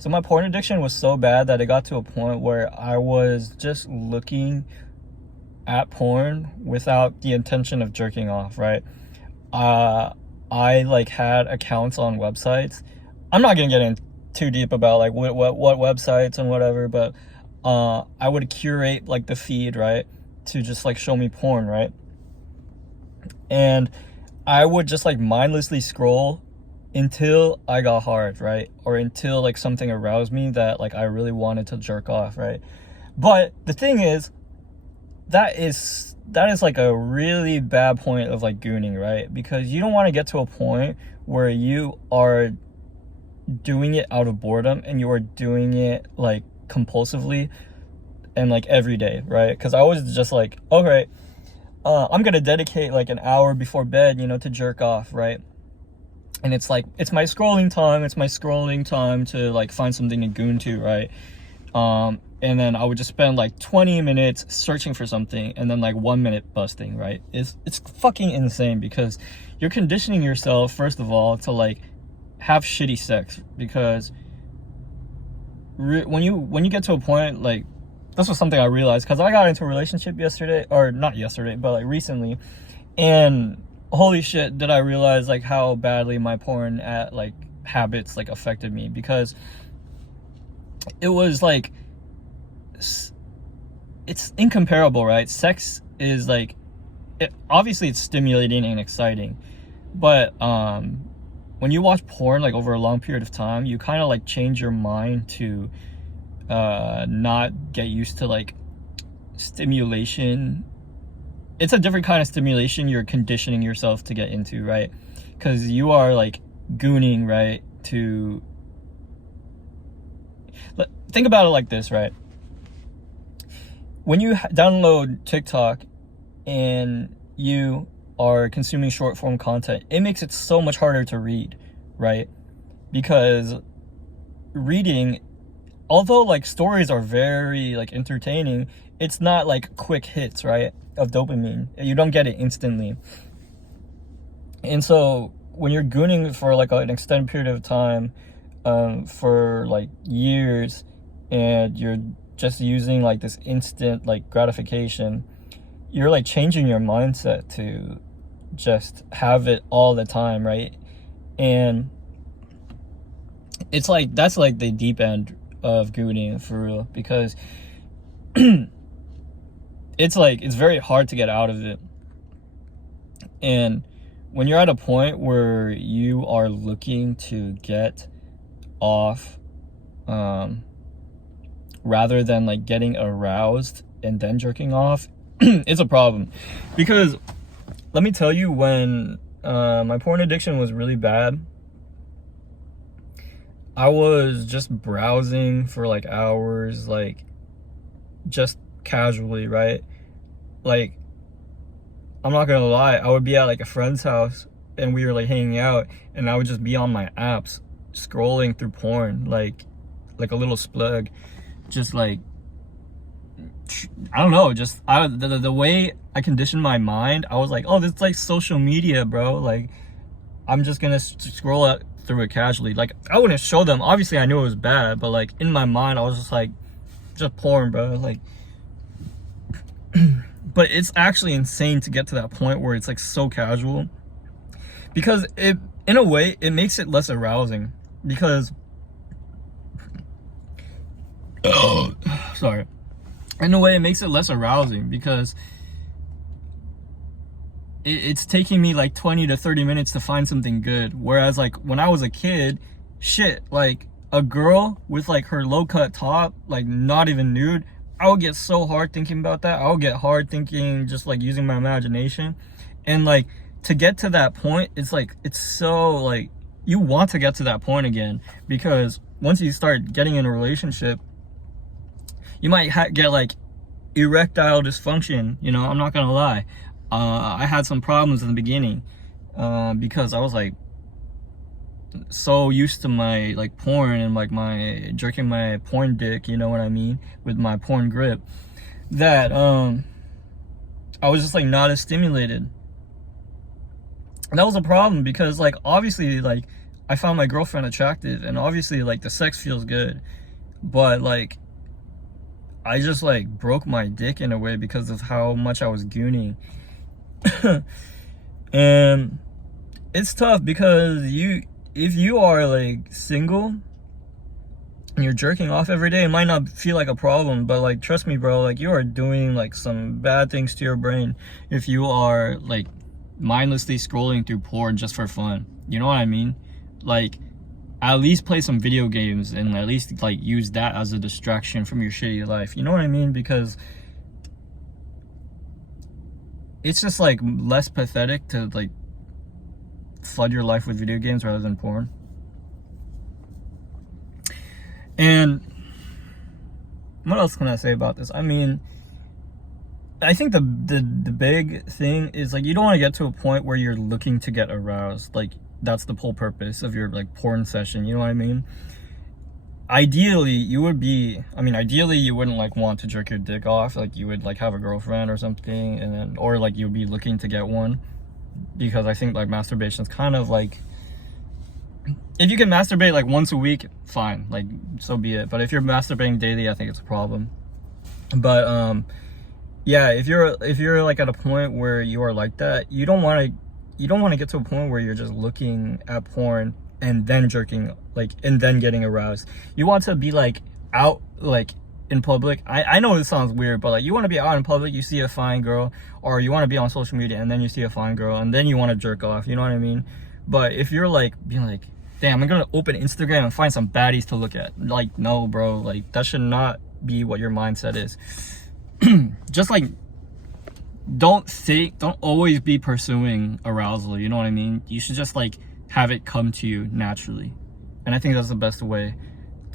So my porn addiction was so bad that it got to a point where I was just looking at porn without the intention of jerking off, right? I like had accounts on websites. I'm not gonna get in too deep about like what websites and whatever, but I would curate like the feed, right, to just like show me porn, right? And I would just like mindlessly scroll until I got hard, right? Or until like something aroused me that like I really wanted to jerk off, right? But the thing is, that is like a really bad point of like gooning, right? Because you don't want to get to a point where you are doing it out of boredom and you are doing it like compulsively and like every day, right? Because I was just like, okay, I'm gonna dedicate like an hour before bed, to jerk off, right? And it's like, it's my scrolling time to like find something to goon to, right? And then I would just spend like 20 minutes searching for something and then like 1 minute busting, right? It's fucking insane because you're conditioning yourself, first of all, to like have shitty sex. Because when you get to a point, like, this was something I realized because I got into a relationship yesterday, or not yesterday, but like recently, and holy shit, did I realize like how badly my porn at like habits like affected me. Because it was like, it's incomparable, right? Sex is like, obviously it's stimulating and exciting, but when you watch porn like over a long period of time, you kind of like change your mind to not get used to like stimulation. It's a different kind of stimulation you're conditioning yourself to get into, right? Because you are like gooning, right? To think about it like this, right? When you download TikTok and you are consuming short form content, it makes it so much harder to read, right? Because reading, although like stories are very like entertaining, it's not like quick hits, right, of dopamine. You don't get it instantly. And so when you're gooning for like an extended period of time, for like years, and you're just using like this instant like gratification, you're like changing your mindset to just have it all the time, right? And it's like, that's like the deep end of gooning for real, because it's like, it's very hard to get out of it. And when you're at a point where you are looking to get off, rather than like getting aroused and then jerking off, it's a problem. Because let me tell you, when my porn addiction was really bad, I was just browsing for like hours, like just casually, right? Like, I'm not gonna lie, I would be at like a friend's house and we were like hanging out, and I would just be on my apps scrolling through porn like a little splug. Just like, I don't know, just the way I conditioned my mind, I was like, oh, this is like social media, bro. Like, I'm just gonna scroll out through it casually. Like, I wouldn't show them, obviously I knew it was bad, but like in my mind I was just like, just porn, bro. Like, but it's actually insane to get to that point where it's like so casual, because it, in a way, it makes it less arousing. Because sorry, in a way it makes it less arousing, because it's taking me like 20 to 30 minutes to find something good. Whereas like when I was a kid, shit, like a girl with like her low cut top, like not even nude, I would get so hard thinking about that. I would get hard thinking, just like using my imagination. And like, to get to that point, it's like, it's so like, you want to get to that point again, because once you start getting in a relationship, you might get like erectile dysfunction. I'm not gonna lie. I had some problems in the beginning, because I was like so used to my like porn and like my jerking my porn dick, you know what I mean, with my porn grip, that I was just like not as stimulated. And that was a problem, because like obviously like I found my girlfriend attractive, and obviously like the sex feels good, but like I just like broke my dick in a way because of how much I was gooning. And it's tough because if you are like single and you're jerking off every day, it might not feel like a problem, but like trust me bro, like you are doing like some bad things to your brain if you are like mindlessly scrolling through porn just for fun. You know what I mean? Like at least play some video games and at least like use that as a distraction from your shitty life. You know what I mean? Because it's just like less pathetic to like flood your life with video games rather than porn. And what else can I say about this? I mean, I think the big thing is like you don't want to get to a point where you're looking to get aroused. Like that's the whole purpose of your like porn session. You know what I mean? Ideally, you wouldn't like want to jerk your dick off. Like you would like have a girlfriend or something, and then or like you'd be looking to get one, because I think like masturbation is kind of like, if you can masturbate like once a week, fine, like so be it. But if you're masturbating daily, I think it's a problem. But yeah, if you're like at a point where you are like that, you don't want to get to a point where you're just looking at porn and then jerking, like, and then getting aroused. You want to be like out like in public. I know this sounds weird, but like you want to be out in public, you see a fine girl, or you want to be on social media and then you see a fine girl and then you want to jerk off, you know what I mean? But if you're like being like, damn, I'm gonna open Instagram and find some baddies to look at, like, no bro, like that should not be what your mindset is. Just like don't always be pursuing arousal, you know what I mean? You should just like have it come to you naturally, and I think that's the best way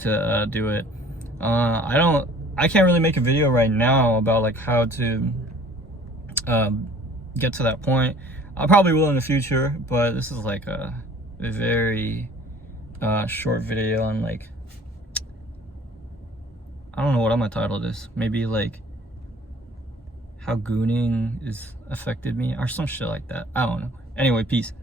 to do it. I can't really make a video right now about like how to get to that point. I probably will in the future, but this is like a very short video on like, I don't know what I'm gonna title this, maybe like how gooning is affected me or some shit like that. I don't know. Anyway, peace.